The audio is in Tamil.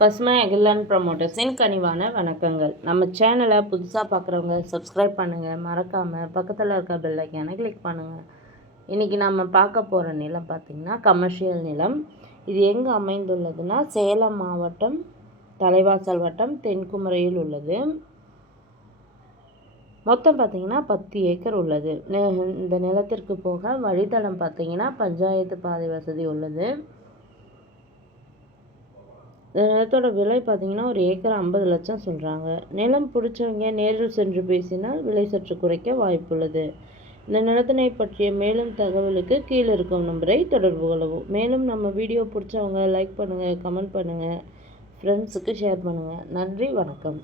பசுமை அகிலன் ப்ரமோட்டர்ஸின் கனிவான வணக்கங்கள். நம்ம சேனலை புதுசாக பார்க்குறவங்க சப்ஸ்கிரைப் பண்ணுங்கள், மறக்காமல் பக்கத்தில் இருக்க பெல் ஐக்கானை கிளிக் பண்ணுங்கள். இன்றைக்கி நம்ம பார்க்க போகிற நிலம் பார்த்திங்கன்னா கமர்ஷியல் நிலம். இது எங்கே அமைந்துள்ளதுன்னா சேலம் மாவட்டம் தலைவாசல் வட்டம் தென்குமரியில் உள்ளது. மொத்தம் பார்த்திங்கன்னா 10 ஏக்கர் உள்ளது. இந்த நிலத்திற்கு போக வழித்தடம் பார்த்திங்கன்னா பஞ்சாயத்து பாதை வசதி உள்ளது. இந்த நிலத்தோட விலை பார்த்திங்கன்னா ஒரு ஏக்கர் 50 லட்சம் சொல்கிறாங்க. நிலம் பிடிச்சவங்க நேரில் சென்று பேசினால் விலை சற்று குறைக்க வாய்ப்புள்ளது. இந்த நிலத்தினை பற்றிய மேலும் தகவலுக்கு கீழே இருக்கும் நம்பரை தொடர்பு கொள்ளவும். மேலும் நம்ம வீடியோ பிடிச்சவங்க லைக் பண்ணுங்கள், கமெண்ட் பண்ணுங்கள், ஃப்ரெண்ட்ஸுக்கு ஷேர் பண்ணுங்கள். நன்றி, வணக்கம்.